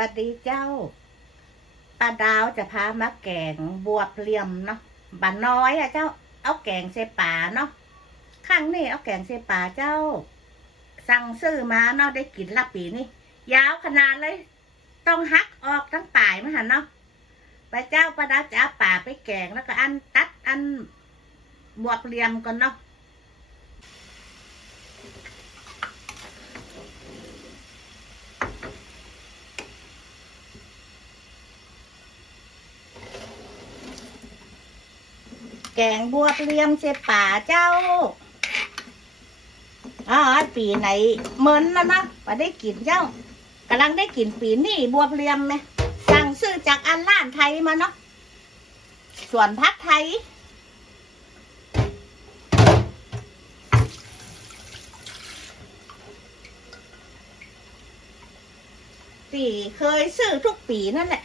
วัสดีเจ้าป้าดาวจะพามาแกงบวบเหลี่ยมเนาะบาน้อยอะเจ้า เอาแกงใส่ป่าเนาะข้างนี่เอาแกงใส่ป่าเจ้า สั่งซื้อมาเนาะได้กินละปีนี่ยาวขนาดเลย ต้องหักออกทั้งป่ายมันหันเนาะไปเจ้าป้าดาวจะเอาป่าไปแกงแล้วก็อันตัดอันบวบเหลี่ยมก่อนเนาะ กงบวบเลี่ยมเสป่าเจ้าอ๋อปีไหนเหมือนแล้วนะมาได้กินเจ้ากำลังได้กินปีนี่บวบเลียมไหมสั่งซื้อจากอันล้านไทยมาเนาะส่วนพักไทยตีเคยซื้อทุกปีนั่นแหละ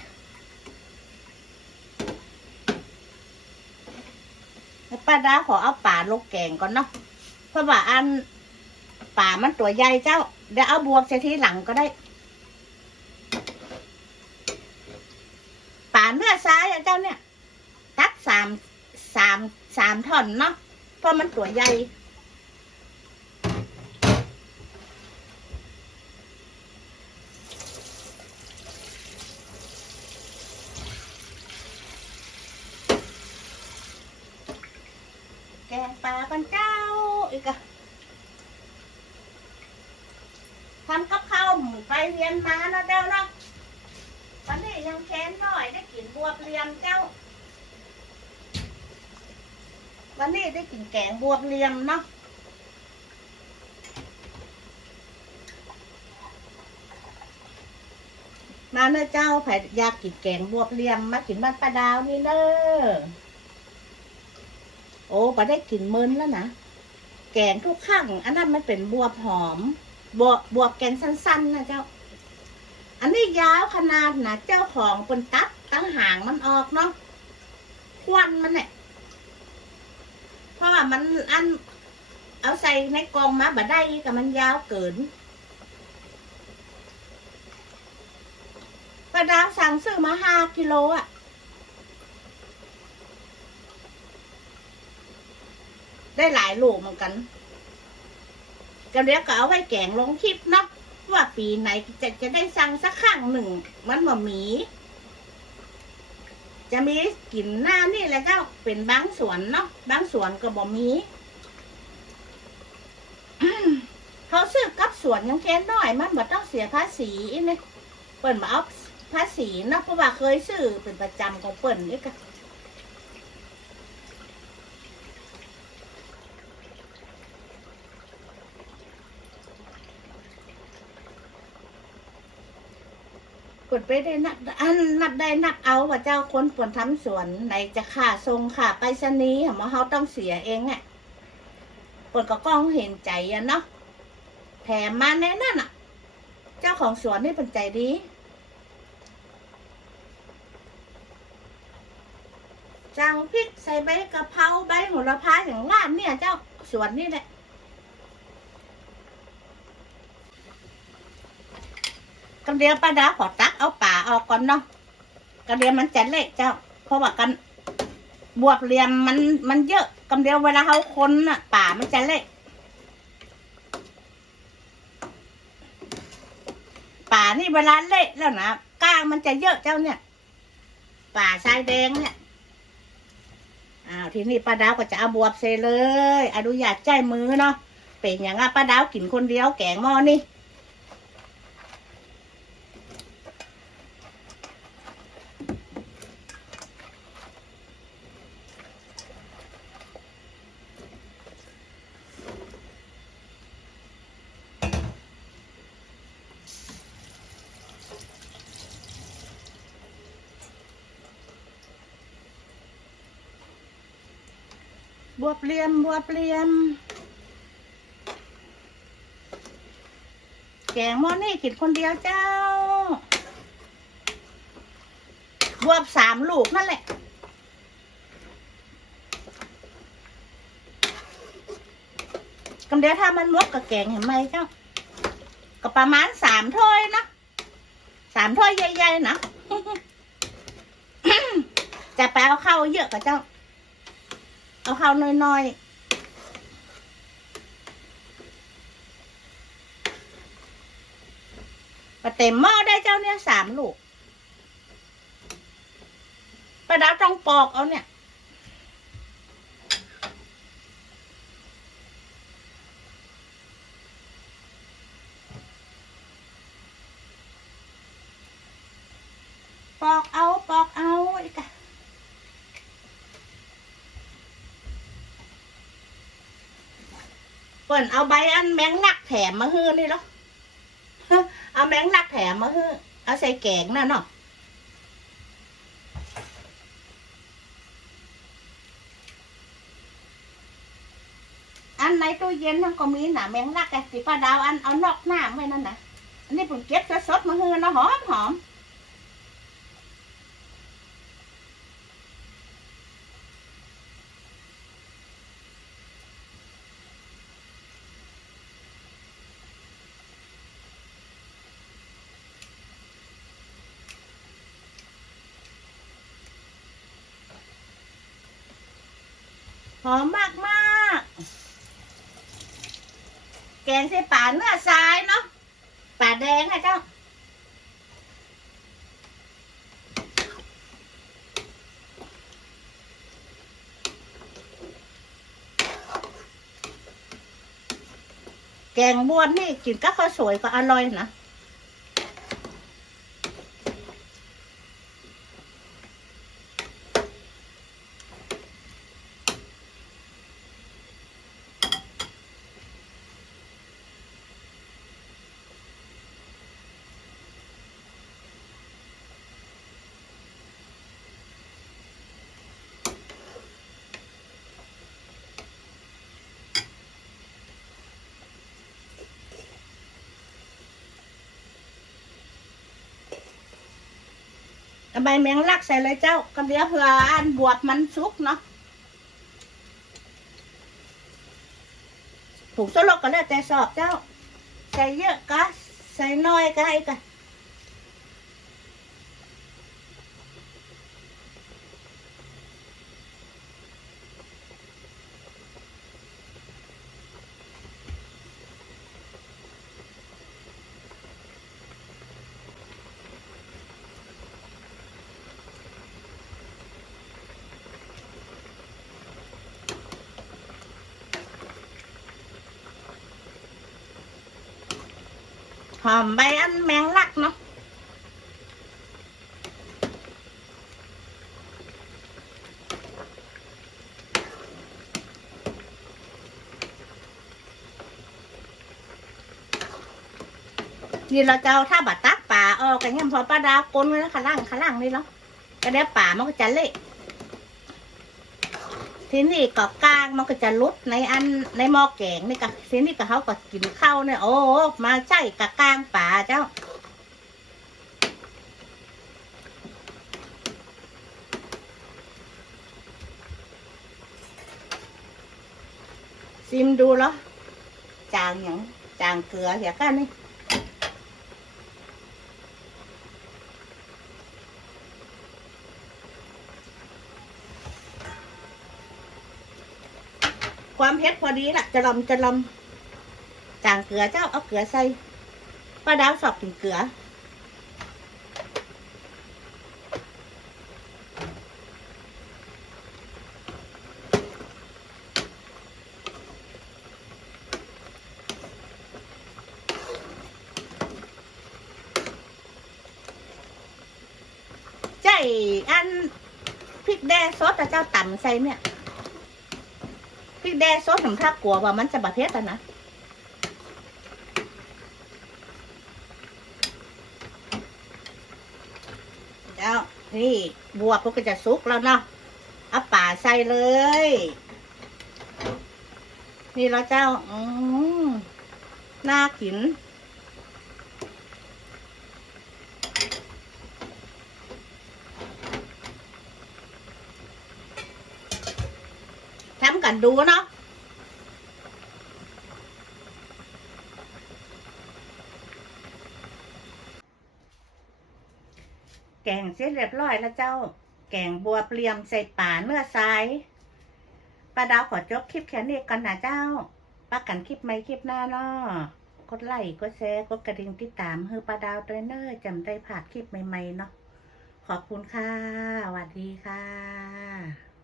แล้าดาขอเอาป่าลงแกงก่อนเนาะเพราะว่าอันป่ามันตัวใหญ่เจ้า เดี๋ยวเอาบวกเส่ทีหลังก็ได้ป่าเนื้อซ้ายอะเจ้าเนี่ย ตัดสามสามสามท่อนเนาะเพราะมันตัวใหญ่ แกงปลากันเจ้าอีกอะทำกับข้าวหมูไปเรียนมาเนาะเจ้าเนาะวันนี้ยังแค้นหน่อยได้กินบวบเรียมเจ้า วันนี้ได้กินแกงบวบเรียมเนาะมาเนอะเจ้าไผอยากกินแกงบวบเรียมมากินบ้านป้าดาวนี่เนอะ โอ้ปาได้กลิ่นมึนแล้วนะ แกงทุกข้างอันนั้นมันเป็นบวบหอม บวบบวบแกงสั้นๆนะเจ้า อันนี้ยาวขนาดนะเจ้าของเป็นตัดตั้งหางมันออกเนาะ ควันมันเนี่ย เพราะว่ามันอัน เอาใส่ในกองมาบ่ได้กับมันยาวเกินป้าดาวสั่งซื้อมาห้ากิโลอะ ได้หลายลูกเหมือนกันก็เดี๋ยวก็เอาไว้แกงลงคลิปเนาะว่าปีไหนจะจะได้สั่งสักครั้งหนึ่ง มันบ่มี จะมีกลิ่นหน้านี่แหละเจ้าเป็นบางสวนเนาะบางสวนก็บ่มีเขาซื้อกับสวนยังแค่น้อยมันบ่ต้องเสียภาษีนี่เปิ่นมาเอาภาษีเนาะเพราะว่าเคยซื้อเป็นประจำของเปิ่นนี่ก็ ดไปได้นักอันนับได้นักเอาว่าเจ้าคนปวนทำสวนไหนจะค่าทรงค่าไปรษณีหมาเขาต้องเสียเองอะปนก็ก้องเห็นใจอะเนาะแถมมาแน่นั่นอะ เจ้าของสวนนี่เป็นใจดีจังพริกใส่ใบกะเพราใบโหระพาอย่างล้านเนี่ย เจ้าสวนนี่แหละ กำ เดียวป้าดาขอตักเอาป่าออกก่อนเนาะกำเดียวมันจะเละเจ้า เพราะว่ากันบวบเหลี่ยมมันมันเยอะกำเดียวเวลาเขาคนน่ะป่ามันจะเละป่านี่เวลาเละแล้วนะก้างมันจะเยอะเจ้าเนี่ย ป่าชายแดงเนี่ยอ้าวทีนี้ป้าดาวก็จะเอาบวบเซเลยอนุญาตใจมือเนาะเป็นอย่างอะป้าดาวกินคนเดียวแกงหม้อนี่ บวบเหลี่ยมบวบเหลี่ยม แกงหม้อนี่กินคนเดียวเจ้า บวบสามลูกนั่นแหละกำเดียวถ้ามันมดกับแกงเห็นไหมเจ้าก็ประมาณสามถ้วยนะสามถ้วยใหญ่ๆนะจะไปเอาเข้าเยอะกับเจ้า เอาเข้าวน้อยๆปลาเต็มหม้อได้เจ้าเนี่ยสามลูกปลาดาวต้องปอกเอาเนี่ย ปอกเอาปอกเอาอีกอะเปิ่นเอาใบอันแมงลักแถมมาฮื้อนี่หรอเอาแมงลักแถมมาฮื้อเอาใส่แกงน่ะเนาะอันในตู้เย็นทั้งก็มีน่ะแมงลักไอ้ที่ป้าดาวอันเอานอกหน้ำไว้นั่นน่ะอันนี้ผมเก็บสดๆมาฮื้อเนาะหอมหอม หอมมากมากๆแกงใส่ป่าเนื้อทรายเนาะป่าแดงนะเจ้าแกงบวนนี่กินกับข้าวสวยก็อร่อยนะ ทำไมแมงลักใส่เลยเจ้ากำเดียเพื่ออันบวบมันสุกเนาะผงสลกก็แล้วแต่สอบเจ้า ใส่เยอะก็ใส่น้อยก็ให้กัน หอมใบอันแมงลักเนาะนี่เราจะเอาถ้าบัดตักป่าออกกันยังพอป้าดาวกลนไว้แล้วขล่างขล่างนี่เนาะก็ได้ป่ามันก็จะเละ ทีนี้ก็กลางมันก็จะลดในอันในหม้อแกงนี่ก็ทีนี้ก็เขาก็กินข้าวเนี่ยโอ้มาใช่กับกลางป่าเจ้าซิมดูแล้วจางอย่างจางเกลืออย่ากันนี่ ความเผ็ดพอดีละจะลำจะลำจางเกลือเจ้าเอาเกลือใส่ป้าดาวสอบถึงเกลือ ใจอันพริกแดงซดแต่เจ้าต่ำใส่เนี่ย แด่ซดผมถ้ากลัวว่ามันจะบาดเพ็ดอะนะเจ้านี่บวพวกก็จะสุกแล้วเนาะเอาป่าใส่เลย นี่แล้วเจ้า อืมน่ากิน กันดูเนาะแกงเสร็จเรียบร้อยแล้วเจ้า แกงบัวเปลี่ยมใส่ป่าเนื้อซ้ายป้าดาวขอจบคลิปแค่นี้ก่อนนะเจ้าป้ากันคลิปใหม่คลิปหน้าเนาะกดไลค์กดแชร์กดกระดิ่งติดตามให้ป้าดาวด้วยเนอร์จำได้ผ่านคลิปใหม่ๆเนาะขอบคุณค่ะสวัสดีค่ะ